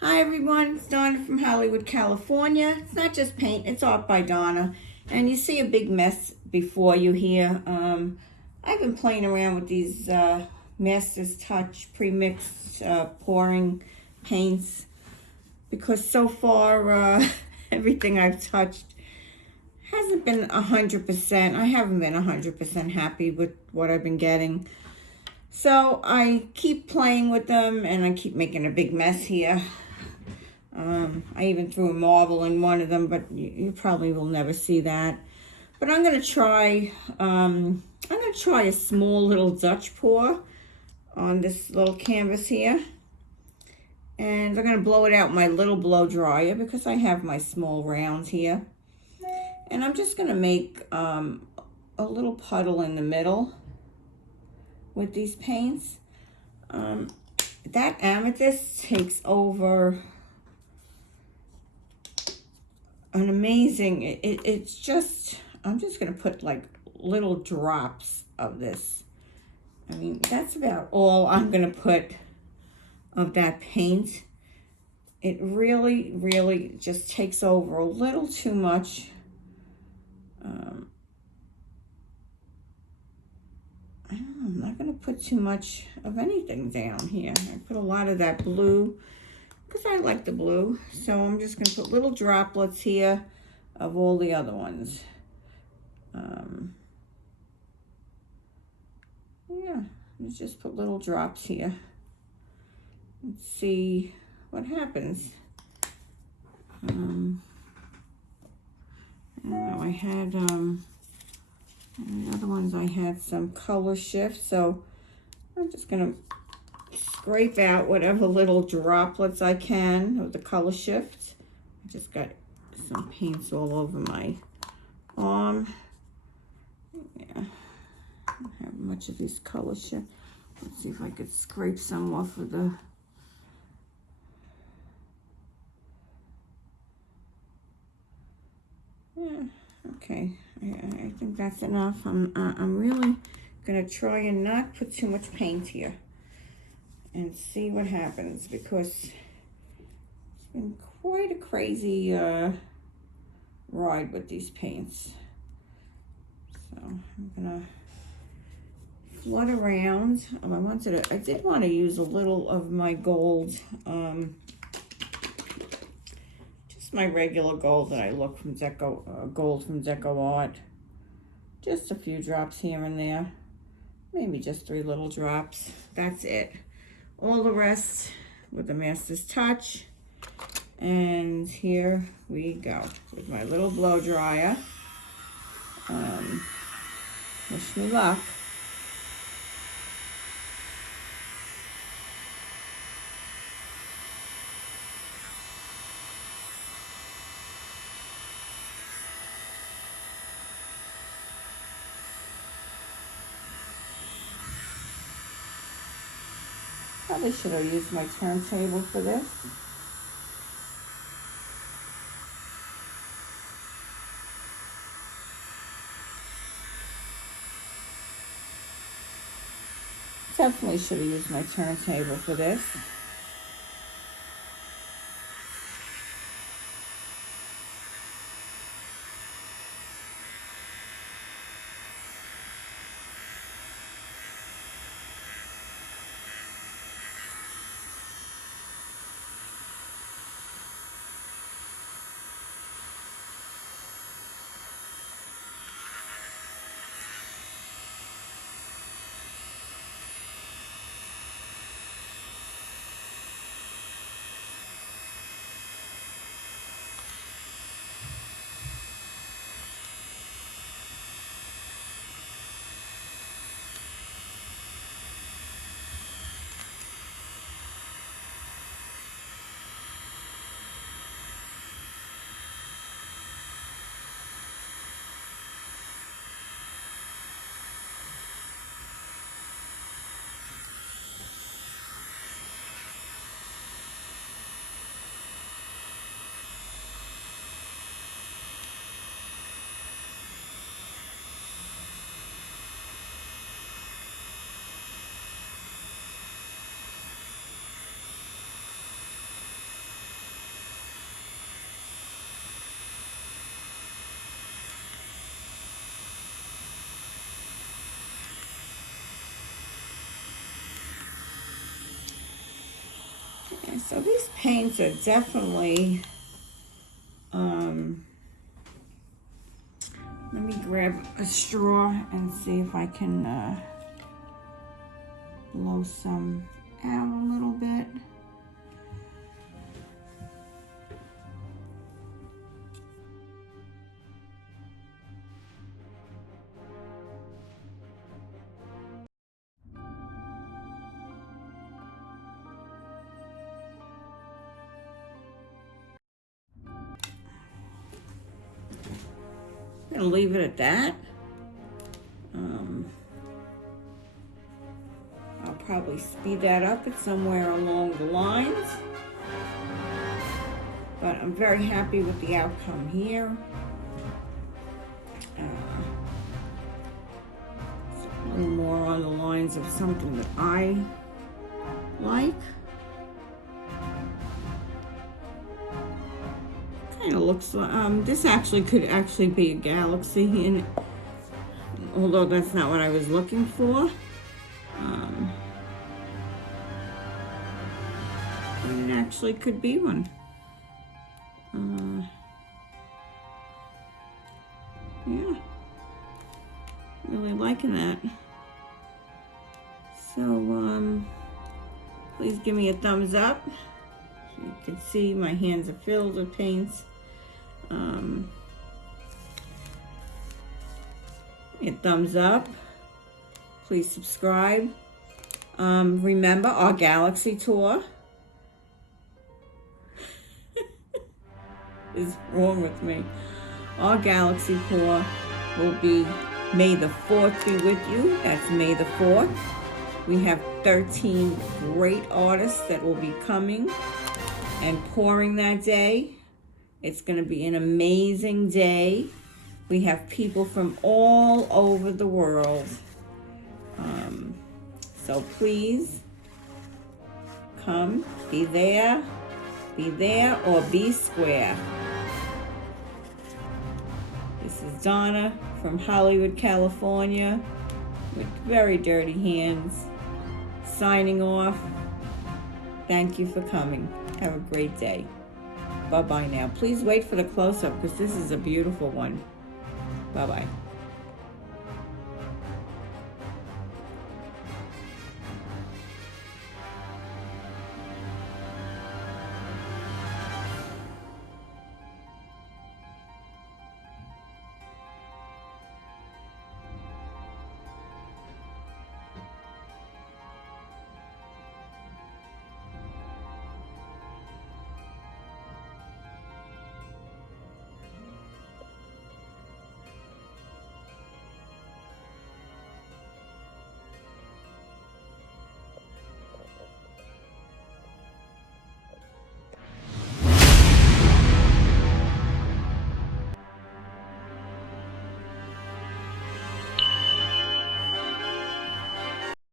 Hi everyone, it's Donna from Hollywood, California. It's not just paint, it's art by Donna. And you see a big mess before you here. I've been playing around with these Master's Touch Premixed pouring paints because so far everything I've touched hasn't been 100%. I haven't been 100% happy with what I've been getting. So I keep playing with them and I keep making a big mess here. I even threw a marble in one of them, but you probably will never see that. But I'm gonna try a small little Dutch pour on this little canvas here. And I'm gonna blow it out my little blow dryer because I have my small rounds here. And I'm just gonna make a little puddle in the middle with these paints. That Amethyst takes over an amazing, it's just, I'm just gonna put like little drops of this. I mean, that's about all I'm gonna put of that paint. It really, really just takes over a little too much. I don't know, I'm not gonna put too much of anything down here. I put a lot of that blue because I like the blue. So I'm just gonna put little droplets here of all the other ones. Yeah, let's just put little drops here and see what happens. I don't know, I had the other ones I had some color shift, so I'm just gonna scrape out whatever little droplets I can of the color shift. I just got some paints all over my arm. Yeah, I don't have much of these color shift. Let's see if I could scrape some off of the okay. I think that's enough. I'm really gonna try and not put too much paint here and see what happens because it's been quite a crazy ride with these paints. So I'm gonna flood around. I did want to use a little of my gold, just my regular gold that I look from Deco, gold from Deco Art. Just a few drops here and there, maybe just 3 little drops. That's it. All the rest with the Master's Touch. And here we go with my little blow dryer. Wish me luck. Probably should have used my turntable for this. Definitely should have used my turntable for this. So these paints are definitely, let me grab a straw and see if I can blow some out a little bit. I'm gonna leave it at that. I'll probably speed that up at somewhere along the lines. But I'm very happy with the outcome here. A little more on the lines of something that I like. Kind of looks like, this actually could actually be a galaxy, and although that's not what I was looking for. But it actually could be one. Yeah, really liking that. So please give me a thumbs up. So you can see my hands are filled with paints. A thumbs up. Please subscribe. Remember our Galaxy tour is wrong with me. Our Galaxy tour will be May the 4th be with you. That's May the 4th. We have 13 great artists that will be coming and pouring that day. It's going to be an amazing day. We have people from all over the world. So please come, be there or be square. This is Donna from Hollywood, California, with very dirty hands, signing off. Thank you for coming. Have a great day. Bye-bye now. Please wait for the close-up because this is a beautiful one. Bye-bye.